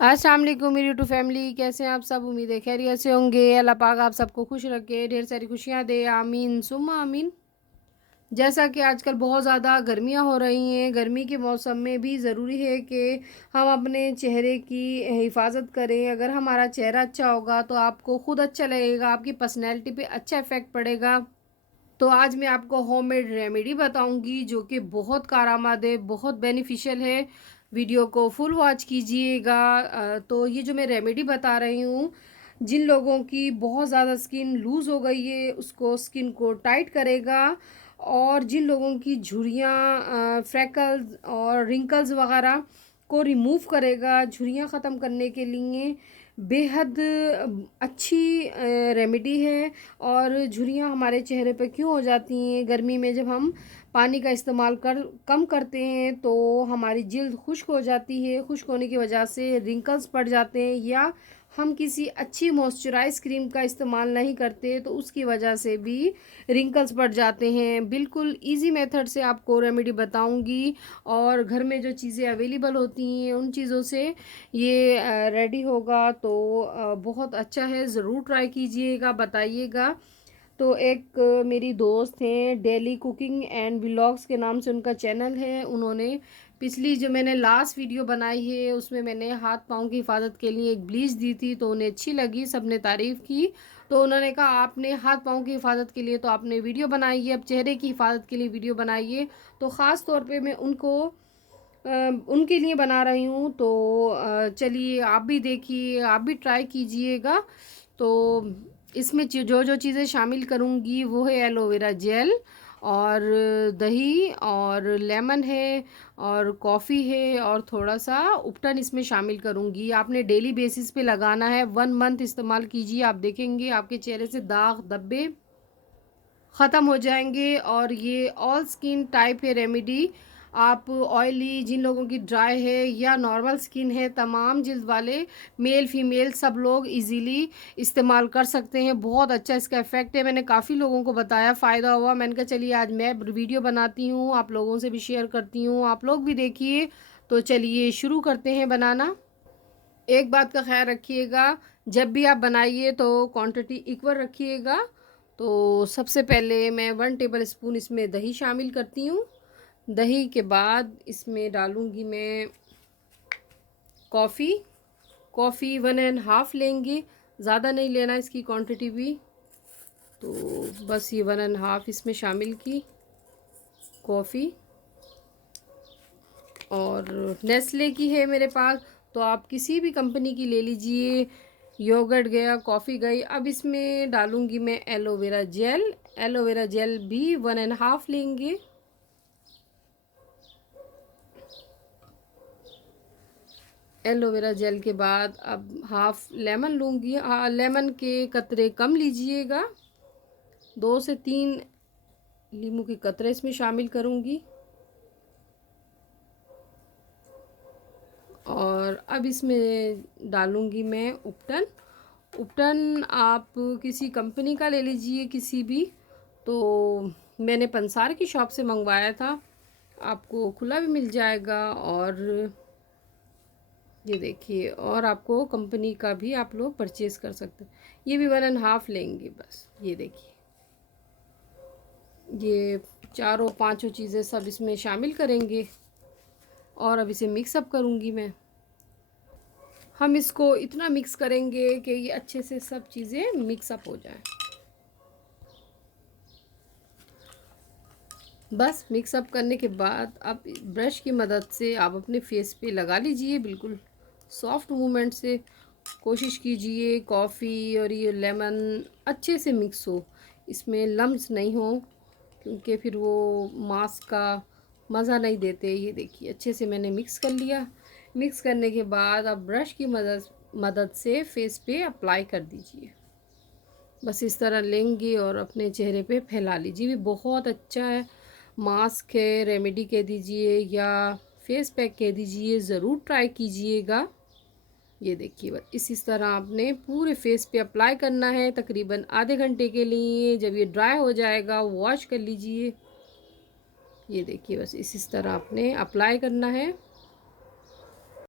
अस्सलाम वालेकुम मेरी यूट्यूब फैमिली, कैसे हैं आप सब। उम्मीद है खैरियत से होंगे। अल्लाह पाक आप सबको खुश रखे, ढेर सारी खुशियाँ दे, आमीन सुम्मा आमीन। जैसा कि आजकल बहुत ज़्यादा गर्मियाँ हो रही हैं, गर्मी के मौसम में भी ज़रूरी है कि हम अपने चेहरे की हिफाजत करें। अगर हमारा चेहरा अच्छा होगा तो आपको खुद अच्छा लगेगा, आपकी पर्सनैलिटी पे अच्छा इफ़ेक्ट पड़ेगा। तो आज मैं आपको होममेड रेमेडी बताऊंगी जो कि बहुत कारआमद है, बहुत बेनिफिशियल है। वीडियो को फुल वॉच कीजिएगा। तो ये जो मैं रेमेडी बता रही हूँ, जिन लोगों की बहुत ज़्यादा स्किन लूज़ हो गई है उसको स्किन को टाइट करेगा। और जिन लोगों की झुर्रियाँ, फ्रैकल्स और रिंकल्स वगैरह को रिमूव करेगा, झुर्रियाँ ख़त्म करने के लिए बेहद अच्छी रेमेडी है। और झुर्रियाँ हमारे चेहरे पे क्यों हो जाती हैं, गर्मी में जब हम पानी का इस्तेमाल कम करते हैं तो हमारी जिल्द खुश्क हो जाती है। खुश्क होने की वजह से रिंकल्स पड़ जाते हैं, या हम किसी अच्छी मॉइस्चराइज क्रीम का इस्तेमाल नहीं करते तो उसकी वजह से भी रिंकल्स पड़ जाते हैं। बिल्कुल इजी मेथड से आपको रेमेडी बताऊंगी, और घर में जो चीज़ें अवेलेबल होती हैं उन चीज़ों से ये रेडी होगा। तो बहुत अच्छा है, ज़रूर ट्राई कीजिएगा, बताइएगा। तो एक मेरी दोस्त हैं, डेली कुकिंग एंड व्लॉग्स के नाम से उनका चैनल है। उन्होंने पिछली जो मैंने लास्ट वीडियो बनाई है उसमें मैंने हाथ पाँव की हिफाजत के लिए एक ब्लीच दी थी, तो उन्हें अच्छी लगी, सबने तारीफ़ की। तो उन्होंने कहा आपने हाथ पाँव की हिफाजत के लिए तो आपने वीडियो बनाई है, अब चेहरे की हिफाजत के लिए वीडियो बनाइए। तो ख़ास तौर पे मैं उनके लिए बना रही हूँ। तो चलिए आप भी देखिए, आप भी ट्राई कीजिएगा। तो इसमें जो जो चीज़ें शामिल करूँगी वो है एलोवेरा जेल, और दही, और लेमन है, और कॉफ़ी है, और थोड़ा सा उपटन इसमें शामिल करूँगी। आपने डेली बेसिस पे लगाना है, 1 मंथ इस्तेमाल कीजिए, आप देखेंगे आपके चेहरे से दाग धब्बे ख़त्म हो जाएंगे। और ये ऑल स्किन टाइप है रेमेडी। आप ऑयली, जिन लोगों की ड्राई है या नॉर्मल स्किन है, तमाम जिल्द वाले मेल फीमेल सब लोग इजीली इस्तेमाल कर सकते हैं। बहुत अच्छा इसका इफ़ेक्ट है, मैंने काफ़ी लोगों को बताया, फ़ायदा हुआ। मैंने कहा चलिए आज मैं वीडियो बनाती हूँ, आप लोगों से भी शेयर करती हूँ, आप लोग भी देखिए। तो चलिए शुरू करते हैं बनाना। एक बात का ख्याल रखिएगा, जब भी आप बनाइए तो क्वांटिटी इक्वल रखिएगा। तो सबसे पहले मैं 1 टेबल स्पून इसमें दही शामिल करती हूँ। दही के बाद इसमें डालूँगी मैं कॉफ़ी। कॉफ़ी 1.5 लेंगे, ज़्यादा नहीं लेना इसकी क्वांटिटी भी। तो बस ये 1.5 इसमें शामिल की कॉफ़ी। और नेस्ले की है मेरे पास, तो आप किसी भी कंपनी की ले लीजिए। योगर्ट गया, कॉफ़ी गई। अब इसमें डालूँगी मैं एलोवेरा जेल। एलोवेरा जेल भी 1.5 लेंगे। एलोवेरा जेल के बाद अब हाफ लेमन लूँगी। लेमन के कतरे कम लीजिएगा, 2 से 3 नींबू के कतरे इसमें शामिल करूँगी। और अब इसमें डालूँगी मैं उपटन। उपटन आप किसी कंपनी का ले लीजिए, किसी भी। तो मैंने पंसार की शॉप से मंगवाया था, आपको खुला भी मिल जाएगा। और ये देखिए, और आपको कंपनी का भी आप लोग परचेज़ कर सकते हैं। ये भी 1.5 लेंगे बस। ये देखिए, ये चारों पांचों चीज़ें सब इसमें शामिल करेंगे, और अब इसे मिक्सअप करूँगी मैं। हम इसको इतना मिक्स करेंगे कि ये अच्छे से सब चीज़ें मिक्सअप हो जाएं। बस मिक्सअप करने के बाद अब ब्रश की मदद से आप अपने फेस पे लगा लीजिए, बिल्कुल सॉफ्ट मूवमेंट से। कोशिश कीजिए कॉफ़ी और ये लेमन अच्छे से मिक्स हो, इसमें लम्स नहीं हो, क्योंकि फिर वो मास्क का मज़ा नहीं देते। ये देखिए अच्छे से मैंने मिक्स कर लिया। मिक्स करने के बाद अब ब्रश की मदद से फेस पे अप्लाई कर दीजिए। बस इस तरह लेंगे और अपने चेहरे पे फैला लीजिए। भी बहुत अच्छा है, मास्क है, रेमेडी कह दीजिए या फेस पैक कह दीजिए, ज़रूर ट्राई कीजिएगा। ये देखिए बस इस तरह आपने पूरे फेस पे अप्लाई करना है तकरीबन आधे घंटे के लिए। जब ये ड्राई हो जाएगा वॉश कर लीजिए। ये देखिए बस इस तरह आपने अप्लाई करना है।